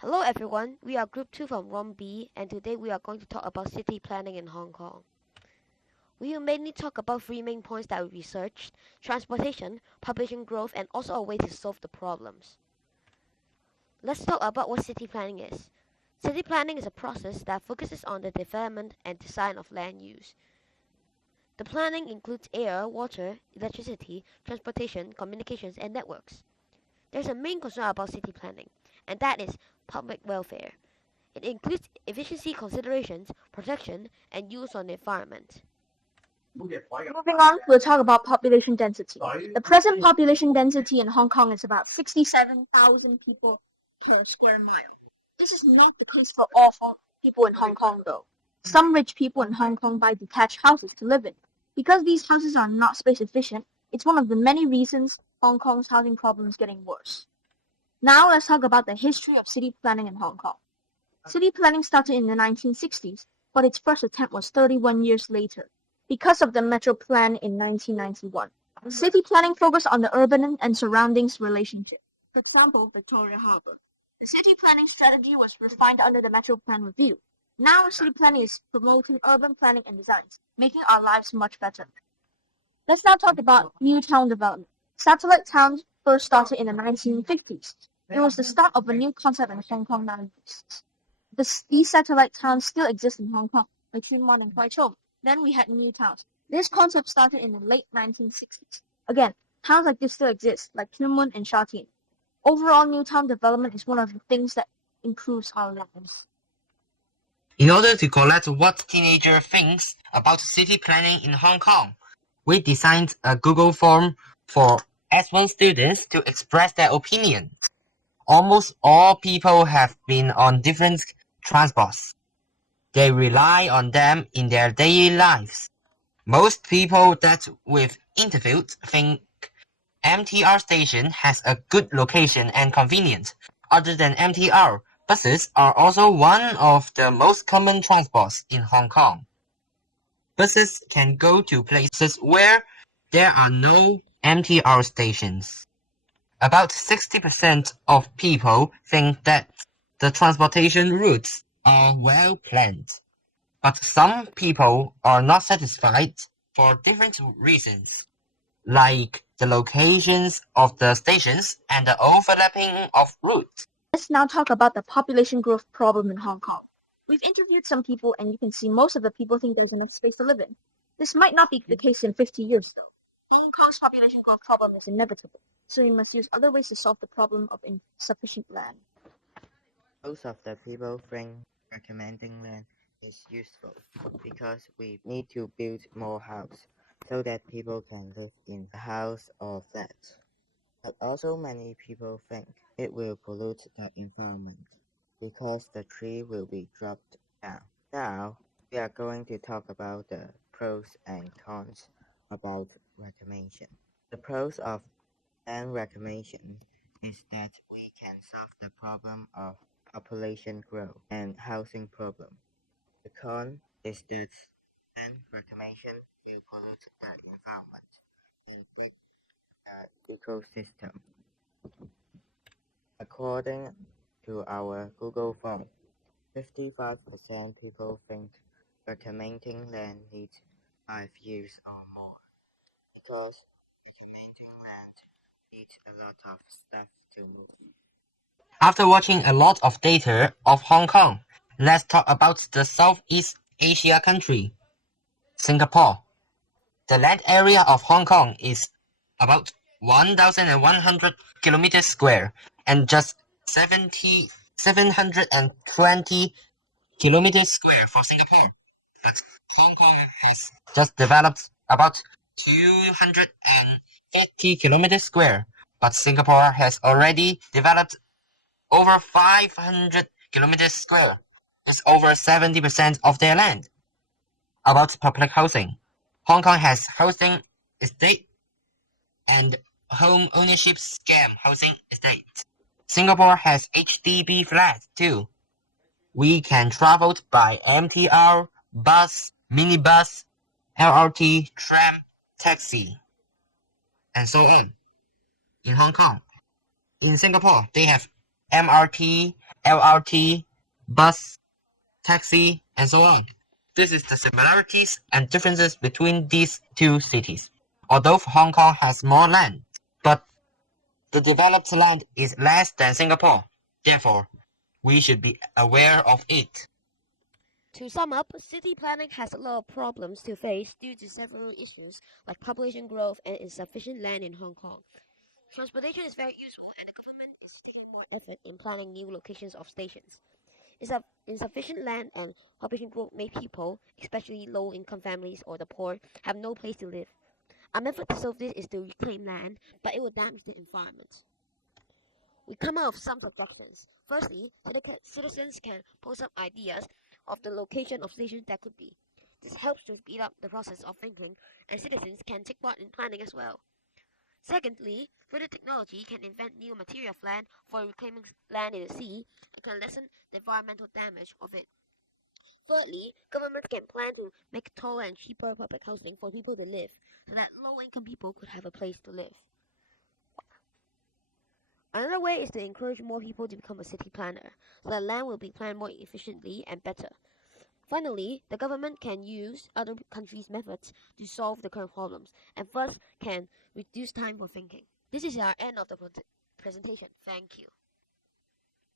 Hello everyone, we are Group 2 from Room B and today we are going to talk about city planning in Hong Kong. We will mainly talk about three main points that we researched: transportation, population growth, and also a way to solve the problems. Let's talk about what city planning is. City planning is a process that focuses on the development and design of land use. The planning includes air, water, electricity, transportation, communications, and networks. There's a main concern about city planning, and that is public welfare. It includes efficiency considerations, protection, and use on the environment. Moving on, we'll talk about population density. The present population density in Hong Kong is about 67,000 people per square mile. This is not because for all people in Hong Kong though. Some rich people in Hong Kong buy detached houses to live in. Because these houses are not space efficient, it's one of the many reasons Hong Kong's housing problem is getting worse. Now let's talk about the history of city planning in Hong Kong. City planning started in the 1960s, but its first attempt was 31 years later, because of the Metro Plan in 1991. City planning focused on the urban and surroundings relationship. For example, Victoria Harbour. The city planning strategy was refined under the Metro Plan review. Now city planning is promoting urban planning and designs, making our lives much better. Let's now talk about new town development. Satellite towns first started in the 1950s. It was the start of a new concept in Hong Kong nowadays. These satellite towns still exist in Hong Kong, like Tuen Mun and Kwai Chung. Then we had new towns. This concept started in the late 1960s. Again, towns like this still exist, like Tuen Mun and Sha Tin. Overall, new town development is one of the things that improves our lives. In order to collect what teenagers think about city planning in Hong Kong, we designed a Google form for S1 students to express their opinion. Almost all people have been on different transports. They rely on them in their daily lives. Most people that we've interviewed think MTR station has a good location and convenience. Other than MTR, buses are also one of the most common transports in Hong Kong. Buses can go to places where there are no MTR stations. About 60% of people think that the transportation routes are well planned, but some people are not satisfied for different reasons, like the locations of the stations and the overlapping of routes. Let's now talk about the population growth problem in Hong Kong. We've interviewed some people and you can see most of the people think there's enough space to live in. This might not be the case in 50 years though. Hong Kong's population growth problem is inevitable, so we must use other ways to solve the problem of insufficient land. Most of the people think recommending land is useful because we need to build more houses so that people can live in a house or flat. But also many people think it will pollute the environment because the tree will be dropped down. Now, we are going to talk about the pros and cons about reclamation. The pros of land reclamation is that we can solve the problem of population growth and housing problem. The con is that land reclamation will pollute the environment and break the ecosystem. According to our Google form, 55% people think recommending land needs 5 years or more because recommending land needs a lot of stuff to move. After watching a lot of data of Hong Kong, let's talk about the Southeast Asia country, Singapore. The land area of Hong Kong is about 1,100 kilometers square and just 720 kilometers square for Singapore. But Hong Kong has just developed about 250 kilometers square, but Singapore has already developed over 500 kilometers square. It's over 70% of their land. About public housing, Hong Kong has housing estate and home ownership scam housing estate. Singapore has HDB flats too. We can travel by MTR, bus, minibus, LRT, tram, taxi, and so on. In Hong Kong, in Singapore, they have MRT, LRT, bus, taxi, and so on. This is the similarities and differences between these two cities. Although Hong Kong has more land, but the developed land is less than Singapore. Therefore, we should be aware of it. To sum up, city planning has a lot of problems to face due to several issues like population growth and insufficient land in Hong Kong. Transportation is very useful and the government is taking more effort in planning new locations of stations. Insufficient land and population growth make people, especially low-income families or the poor, have no place to live. A method to solve this is to reclaim land, but it will damage the environment. We come out with some suggestions. Firstly, citizens can post up ideas of the location of stations that could be. This helps to speed up the process of thinking, and citizens can take part in planning as well. Secondly, further technology can invent new material of land for reclaiming land in the sea and can lessen the environmental damage of it. Thirdly, governments can plan to make taller and cheaper public housing for people to live, so that low-income people could have a place to live. Another way is to encourage more people to become a city planner, so that land will be planned more efficiently and better. Finally, the government can use other countries' methods to solve the current problems, and thus can reduce time for thinking. This is our end of the presentation. Thank you.